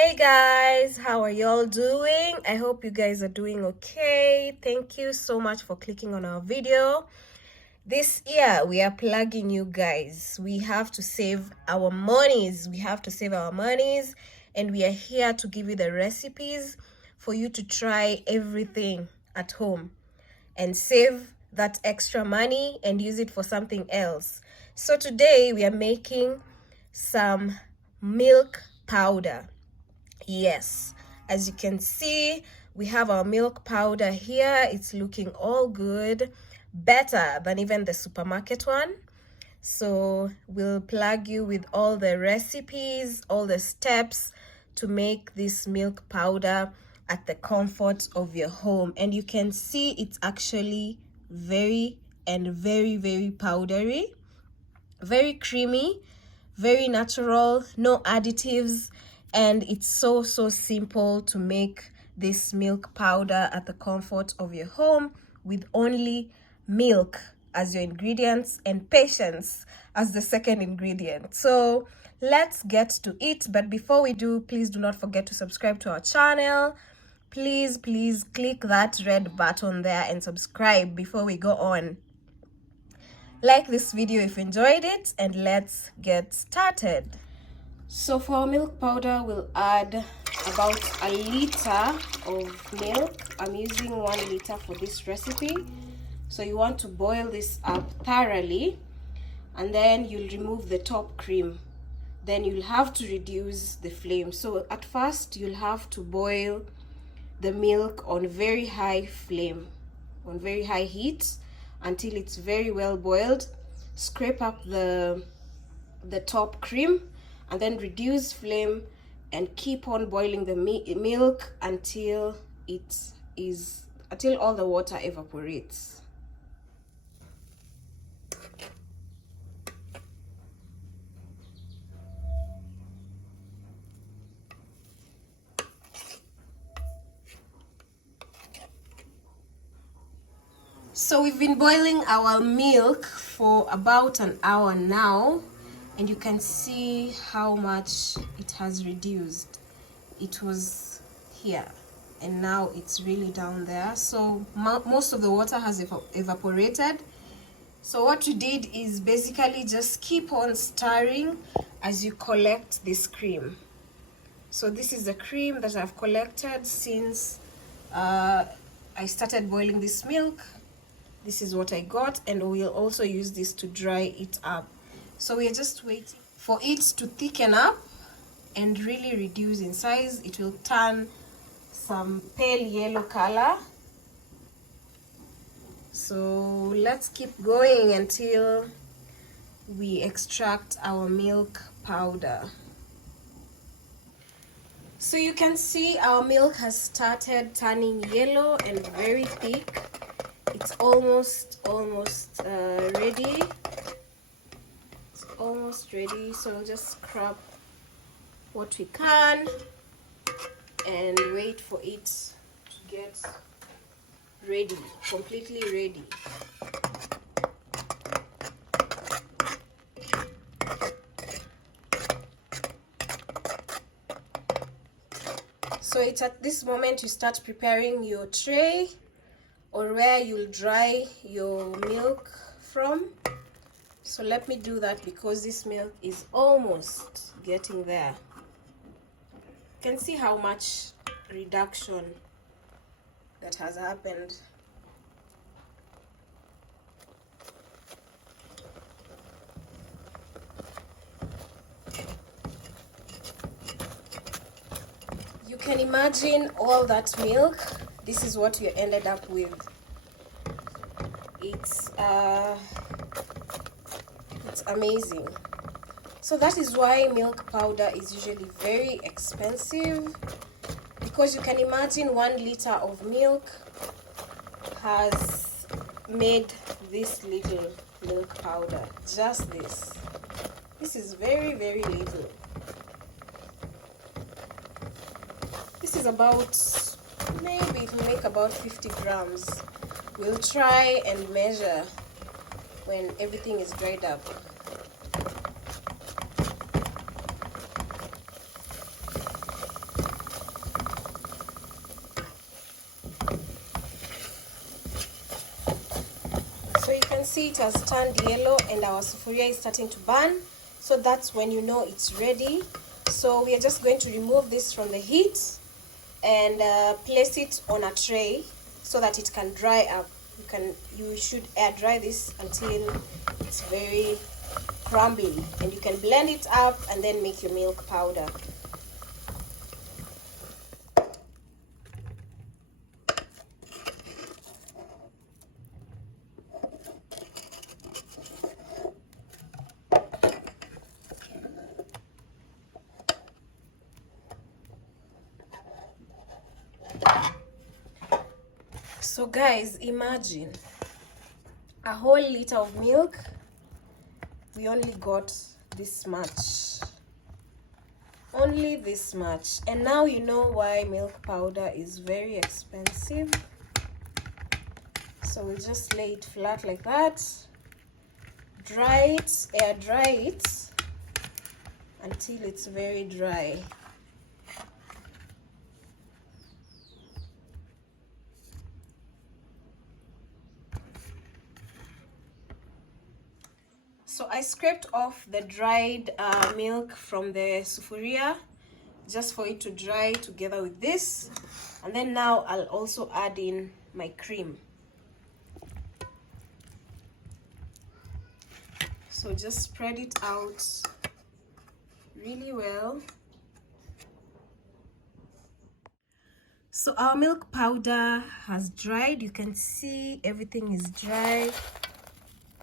Hey guys, how are y'all doing? I hope you guys are doing okay. Thank you so much for clicking on our video. This year we are plugging you guys. We have to save our monies. And we are here to give you the recipes for you to try everything at home and save that extra money and use it for something else. So today we are making some milk powder. Yes, as you can see, we have our milk powder here. It's looking all good, better than even the supermarket one. So we'll plug you with all the recipes, all the steps to make this milk powder at the comfort of your home. And you can see it's actually very powdery, very creamy, very natural, no additives, and it's so simple to make this milk powder at the comfort of your home with only milk as your ingredients and patience as the second ingredient. So let's get to it, but before we do, please do not forget to subscribe to our channel. Please click that red button there and subscribe before we go on. Like this video if you enjoyed it, and let's get started. So for our milk powder, we'll add about a liter of milk. I'm using 1 liter for this recipe. So you want to boil this up thoroughly, and then you'll remove the top cream. Then you'll have to reduce the flame. So at first you'll have to boil the milk on very high flame, on very high heat, until it's very well boiled. Scrape up the top cream, and then reduce flame and keep on boiling the milk until all the water evaporates. So we've been boiling our milk for about an hour now, and you can see how much it has reduced. It was here and now it's really down there. So most of the water has evaporated. So what you did is basically just keep on stirring as you collect this cream. So this is the cream that I've collected since I started boiling this milk. This is what I got, and we'll also use this to dry it up. So we're just waiting for it to thicken up and really reduce in size. It will turn some pale yellow color. So let's keep going until we extract our milk powder. So you can see our milk has started turning yellow and very thick. It's almost ready. It's almost ready. So we'll just scrub what we can and wait for it to get ready, completely ready. So it's at this moment you start preparing your tray, or where you'll dry your milk from. So let me do that because this milk is almost getting there. You can see how much reduction that has happened. You can imagine all that milk. This is what you ended up with. It's amazing. So that is why milk powder is usually very expensive, because you can imagine 1 liter of milk has made this little milk powder. Just this. This is very little. This is about, maybe it will make about 50 grams. We'll try and measure when everything is dried up. see it has turned yellow and our sufuria is starting to burn, so that's when you know it's ready. So we are just going to remove this from the heat and place it on a tray so that it can dry up. You should air dry this until it's very crumbly, and you can blend it up and then make your milk powder. So guys, imagine a whole liter of milk, we only got this much, only this much. And now you know why milk powder is very expensive. So we'll just lay it flat like that, dry it, air dry it until it's very dry. So I scraped off the dried milk from the sufuria just for it to dry together with this. And then now I'll also add in my cream. So just spread it out really well. So our milk powder has dried. You can see everything is dry.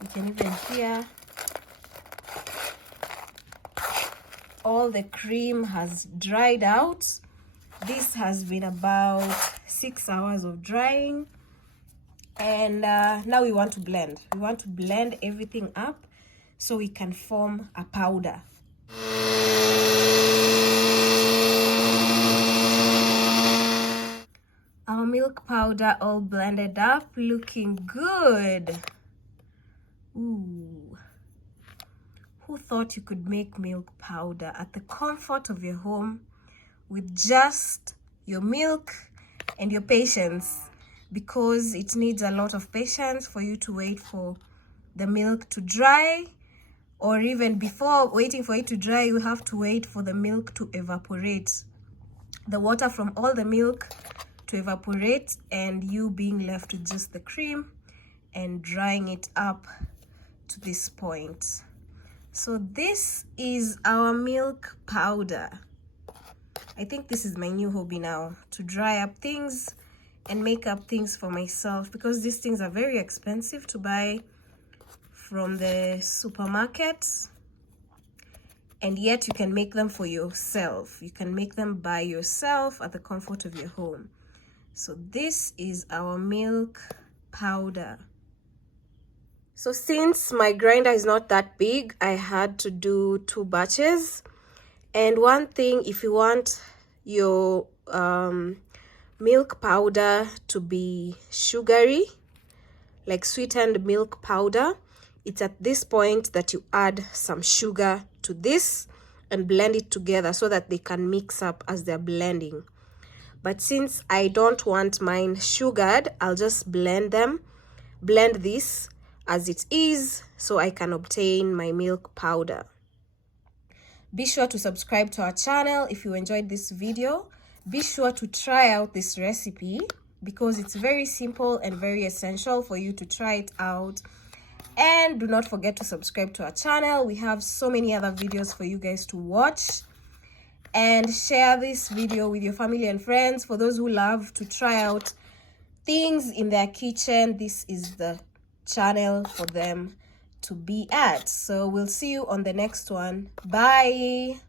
You can even hear all the cream has dried out. This has been about 6 hours of drying, and now we want to blend. We want to blend everything up so we can form a powder. Our milk powder all blended up, looking good. Ooh. Who thought you could make milk powder at the comfort of your home with just your milk and your patience? Because it needs a lot of patience for you to wait for the milk to dry, or even before waiting for it to dry, you have to wait for the milk to evaporate. The water from all the milk to evaporate, and you being left with just the cream and drying it up to this point. So this is our milk powder. I think this is my new hobby now, to dry up things and make up things for myself, because these things are very expensive to buy from the supermarkets, and yet you can make them for yourself. You can make them by yourself at the comfort of your home. So this is our milk powder. So since my grinder is not that big, I had to do 2 batches. And one thing, if you want your milk powder to be sugary, like sweetened milk powder, it's at this point that you add some sugar to this and blend it together so that they can mix up as they're blending. But since I don't want mine sugared, I'll just blend this as it is so I can obtain my milk powder. Be sure to subscribe to our channel if you enjoyed this video. Be sure to try out this recipe because it's very simple and very essential for you to try it out. And do not forget to subscribe to our channel. We have so many other videos for you guys to watch. And share this video with your family and friends. For those who love to try out things in their kitchen, this is the channel for them to be at. So we'll see you on the next one. Bye.